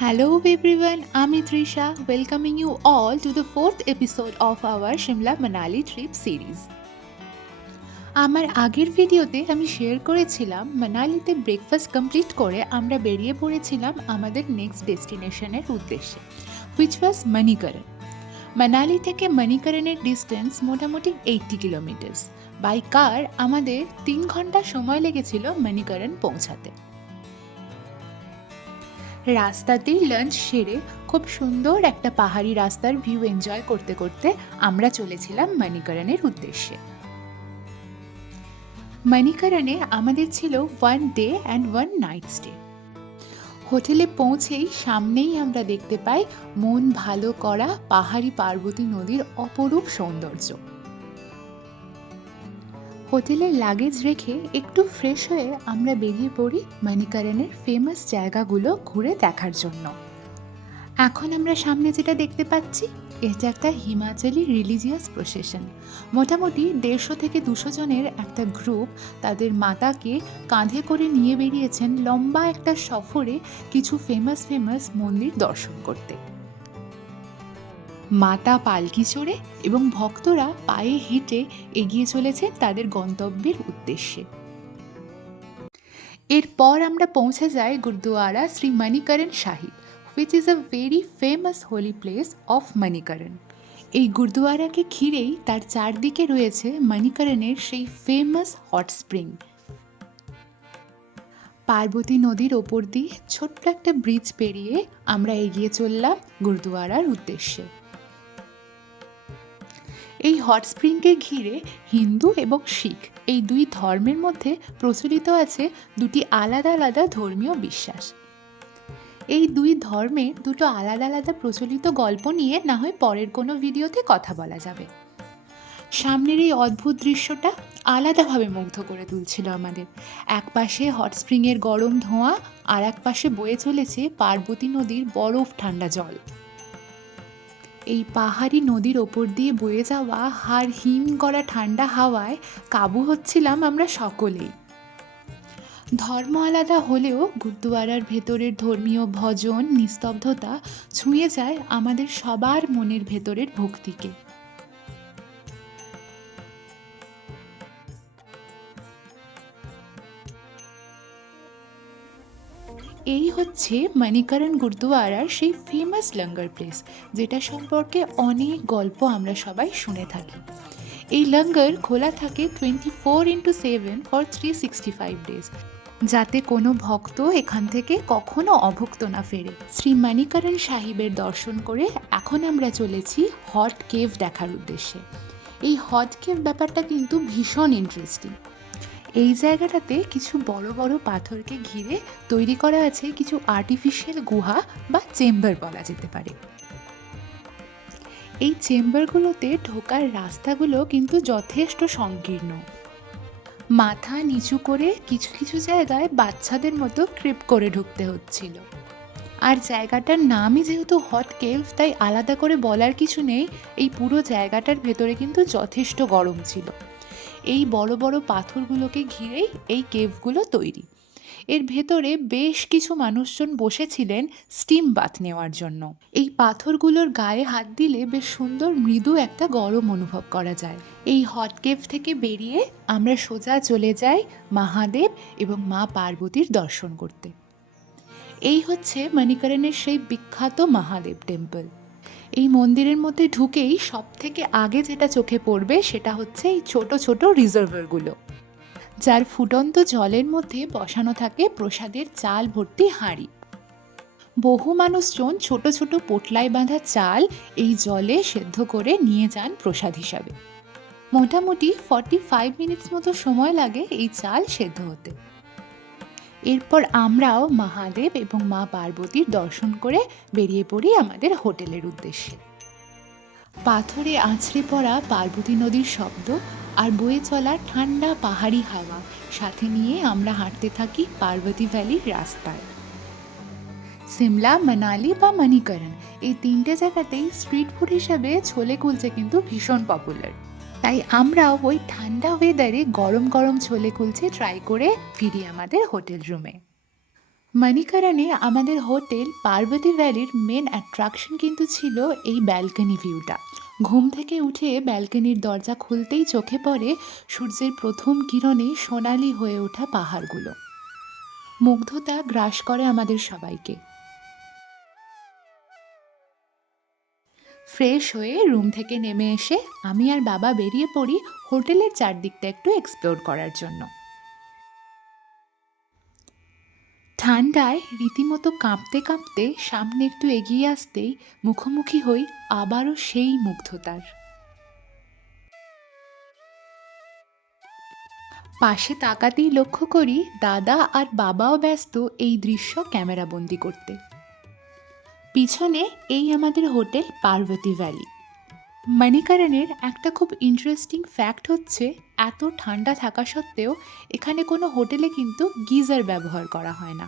Hello everyone, I'm Trisha, welcoming you all to the fourth episode of our Shimla Manali trip series. আমার আগের ভিডিওতে আমি share করেছিলাম মানালিতে ব্রেকফাস্ট কমপ্লিট করে আমরা বেরিয়ে পড়েছিলাম আমাদের নেক্সট ডেস্টিনেশনের উদ্দেশ্যে, হুইচ ওয়াজ মণিকরণ। মানালি থেকে মণিকরণের ডিস্টেন্স মোটামুটি 80 কিলোমিটার্স। বাই কার আমাদের 3 ঘন্টা সময় লেগেছিল মণিকরণ পৌঁছাতে। রাস্তাতেই লাঞ্চ সেরে খুব সুন্দর একটা পাহাড়ি রাস্তার ভিউ এনজয় করতে করতে আমরা চলেছিলাম মণিকরণের উদ্দেশ্যে। মণিকরণে আমাদের ছিল 1 ডে অ্যান্ড 1 নাইট স্টে। হোটেলে পৌঁছেই সামনেই আমরা দেখতে পাই মন ভালো করা পাহাড়ি পার্বতী নদীর অপরূপ সৌন্দর্য। হোটেলের লাগেজ রেখে একটু ফ্রেশ হয়ে আমরা বেরিয়ে পড়ি মণিকরণের ফেমাস জায়গাগুলো ঘুরে দেখার জন্য। এখন আমরা সামনে যেটা দেখতে পাচ্ছি এটা একটা হিমাচলি রিলিজিয়াস প্রসেশন। মোটামুটি 150 থেকে 200 জনের একটা গ্রুপ তাদের মাতাকে কাঁধে করে নিয়ে বেরিয়েছেন লম্বা একটা সফরে কিছু ফেমাস মন্দির দর্শন করতে। মাতা পালকি চড়ে এবং ভক্তরা পায়ে হেঁটে এগিয়ে চলেছেন তাদের গন্তব্যের উদ্দেশ্যে। এরপর আমরা পৌঁছে যাই gurdwara Shri Manikaran Sahib, which is a very famous holy place of Manikaran. এই গুরুদুয়ারাকে ঘিরেই তার চারদিকে রয়েছে মণিকরণের সেই ফেমাস হট স্প্রিং। পার্বতী নদীর ওপর দিয়ে ছোট্ট একটা ব্রিজ পেরিয়ে আমরা এগিয়ে চললাম গুরুদুয়ারার উদ্দেশ্যে। এই হট স্প্রিংকে ঘিরে হিন্দু এবং শিখ এই দুই ধর্মের মধ্যে প্রচলিত আছে দুটি আলাদা আলাদা ধর্মীয় বিশ্বাস। এই দুই ধর্মের দুটো আলাদা আলাদা প্রচলিত গল্প নিয়ে না হয় পরের কোনো ভিডিওতে কথা বলা যাবে। সামনের এই অদ্ভুত দৃশ্যটা আলাদাভাবে মুগ্ধ করে তুলছিল আমাদের। এক পাশে হট স্প্রিংয়ের গরম ধোঁয়া, আর এক পাশে বয়ে চলেছে পার্বতী নদীর বরফ ঠান্ডা জল। এই পাহাড়ি নদীর ওপর দিয়ে বয়ে যাওয়া হাড় হিম করা ঠান্ডা হাওয়ায় কাবু হচ্ছিলাম আমরা সকলেই। ধর্ম আলাদা হলেও গুরুদুয়ারার ভেতরের ধর্মীয় ভজন নিস্তব্ধতা ছুঁয়ে যায় আমাদের সবার মনের ভেতরের ভক্তিকে। এই হচ্ছে মণিকরণ গুরুদুয়ারার সেই ফেমাস লঙ্গর প্লেস, যেটা সম্পর্কে অনেক গল্প আমরা সবাই শুনে থাকি। এই লঙ্গর খোলা থাকে 24/7 ফর 365 ডেজ, যাতে কোনো ভক্ত এখান থেকে কখনো অভুক্ত না ফেরে। শ্রী মণিকরণ সাহিবের দর্শন করে এখন আমরা চলেছি হট কেভ দেখার উদ্দেশ্যে। এই হট কেভ ব্যাপারটা কিন্তু ভীষণ ইন্টারেস্টিং। এই জায়গাটাতে কিছু বড় বড় পাথরকে ঘিরে তৈরি করা আছে কিছু আর্টিফিশিয়াল গুহা বা চেম্বার বলা যেতে পারে। এই চেম্বারগুলোতে ঢোকার রাস্তাগুলো কিন্তু যথেষ্ট সংকীর্ণ। মাথা নিচু করে কিছু কিছু জায়গায় বাচ্চাদের মতো ক্রিপ করে ঢুকতে হচ্ছিল। আর জায়গাটার নামই যেহেতু হট কেভ, তাই আলাদা করে বলার কিছু নেই, এই পুরো জায়গাটার ভেতরে কিন্তু যথেষ্ট গরম ছিল। এই বড় বড় পাথরগুলোকে ঘিরেই এই কেভগুলো তৈরি। এর ভেতরে বেশ কিছু মানুষজন বসেছিলেন স্টিম বাথ নেওয়ার জন্য। এই পাথরগুলোর গায়ে হাত দিলে বেশ সুন্দর মৃদু একটা গরম অনুভব করা যায়। এই হট কেভ থেকে বেরিয়ে আমরা সোজা চলে যাই মহাদেব এবং মা পার্বতীর দর্শন করতে। এই হচ্ছে মণিকরণের সেই বিখ্যাত মহাদেব টেম্পল। এই মন্দিরের মধ্যে ঢুকেই সব থেকে আগে যেটা চোখে পড়বে সেটা হচ্ছে এই ছোট ছোট রিজার্ভারগুলো, যার ফুটন্ত জলের মধ্যে বসানো থাকে প্রসাদের চাল ভর্তি হাঁড়ি। বহু মানুষজন ছোট ছোট পোটলায় বাঁধা চাল এই জলে সেদ্ধ করে নিয়ে যান প্রসাদ হিসাবে। মোটামুটি 45 মিনিটস মতো সময় লাগে এই চাল সেদ্ধ হতে। এরপর আমরাও মহাদেব এবং মা পার্বতীর দর্শন করে বেরিয়ে পড়ি আমাদের হোটেলের উদ্দেশ্যে। পাথরে আছড়ে পড়া পার্বতী নদীর শব্দ আর বয়ে চলা ঠান্ডা পাহাড়ি হাওয়া সাথে নিয়ে আমরা হাঁটতে থাকি পার্বতী ভ্যালির রাস্তায়। সিমলা, মানালি বা মণিকরণ এই তিনটে জায়গাতেই স্ট্রিট ফুড হিসাবে ছোলে কুলচে কিন্তু ভীষণ পপুলার। তাই আমরাও ওই ঠান্ডা ওয়েদারে গরম গরম ছোলে কুলচে ট্রাই করে ফিরি আমাদের হোটেল রুমে। মানিকারানে আমাদের হোটেল পার্বতী ভ্যালির মেন অ্যাট্রাকশন কিন্তু ছিল এই ব্যালকনি ভিউটা। ঘুম থেকে উঠে ব্যালকনির দরজা খুলতেই চোখে পড়ে সূর্যের প্রথম কিরণে সোনালি হয়ে ওঠা পাহাড়গুলো। মুগ্ধতা গ্রাস করে আমাদের সবাইকে। ফ্রেশ হয়ে রুম থেকে নেমে এসে আমি আর বাবা বেরিয়ে পড়ি হোটেলের চারদিকটা একটু এক্সপ্লোর করার জন্য। ঠান্ডায় রীতিমতো কাঁপতে কাঁপতে সামনে একটু এগিয়ে আসতেই মুখোমুখি হই আবারও সেই মুগ্ধতার। পাশে তাকাতেই লক্ষ্য করি দাদা আর বাবাও ব্যস্ত এই দৃশ্য ক্যামেরাবন্দি করতে। পিছনে এই আমাদের হোটেল পার্বতী ভ্যালি। মানিকারণের একটা খুব ইন্টারেস্টিং ফ্যাক্ট হচ্ছে এত ঠান্ডা থাকা সত্ত্বেও এখানে কোনো হোটেলে কিন্তু গিজার ব্যবহার করা হয় না।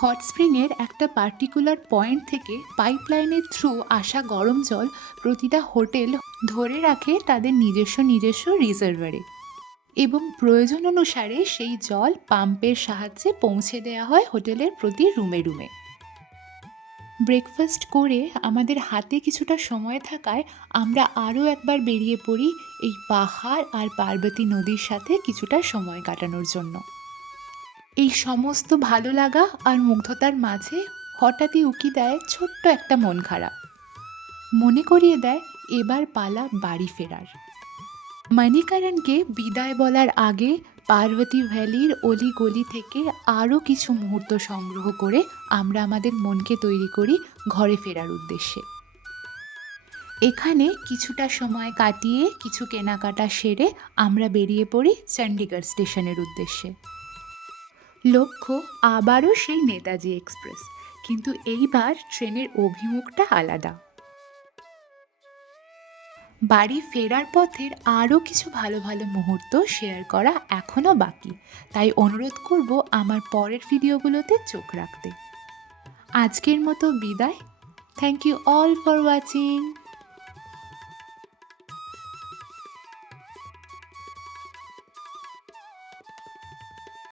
হট স্প্রিংয়ের একটা পার্টিকুলার পয়েন্ট থেকে পাইপলাইনের থ্রু আসা গরম জল প্রতিটা হোটেল ধরে রাখে তাদের নিজস্ব নিজস্ব রিজার্ভারে, এবং প্রয়োজন অনুসারে সেই জল পাম্পের সাহায্যে পৌঁছে দেওয়া হয় হোটেলের প্রতি রুমে রুমে। ব্রেকফাস্ট করে আমাদের হাতে কিছুটা সময় থাকায় আমরা আরও একবার বেরিয়ে পড়ি এই পাহাড় আর পার্বতী নদীর সাথে কিছুটা সময় কাটানোর জন্য। এই সমস্ত ভালো লাগা আর মুগ্ধতার মাঝে হঠাৎই উকি দেয় ছোট্ট একটা মন খারাপ। মনে করিয়ে দেয় এবার পালা বাড়ি ফেরার। মানিকারণকে বিদায় বলার আগে পার্বতী ভ্যালির অলিগলি থেকে আরও কিছু মুহূর্ত সংগ্রহ করে আমরা আমাদের মনকে তৈরি করি ঘরে ফেরার উদ্দেশ্যে। এখানে কিছুটা সময় কাটিয়ে কিছু কেনাকাটা সেরে আমরা বেরিয়ে পড়ি চণ্ডীগড় স্টেশনের উদ্দেশ্যে। লক্ষ্য আবারও সেই নেতাজি এক্সপ্রেস, কিন্তু এইবার ট্রেনের অভিমুখটা আলাদা। বাড়ি ফেরার পথের আরও কিছু ভালো ভালো মুহূর্ত শেয়ার করা এখনও বাকি, তাই অনুরোধ করব আমার পরের ভিডিওগুলোতে চোখ রাখতে। আজকের মতো বিদায়। Thank you all for watching.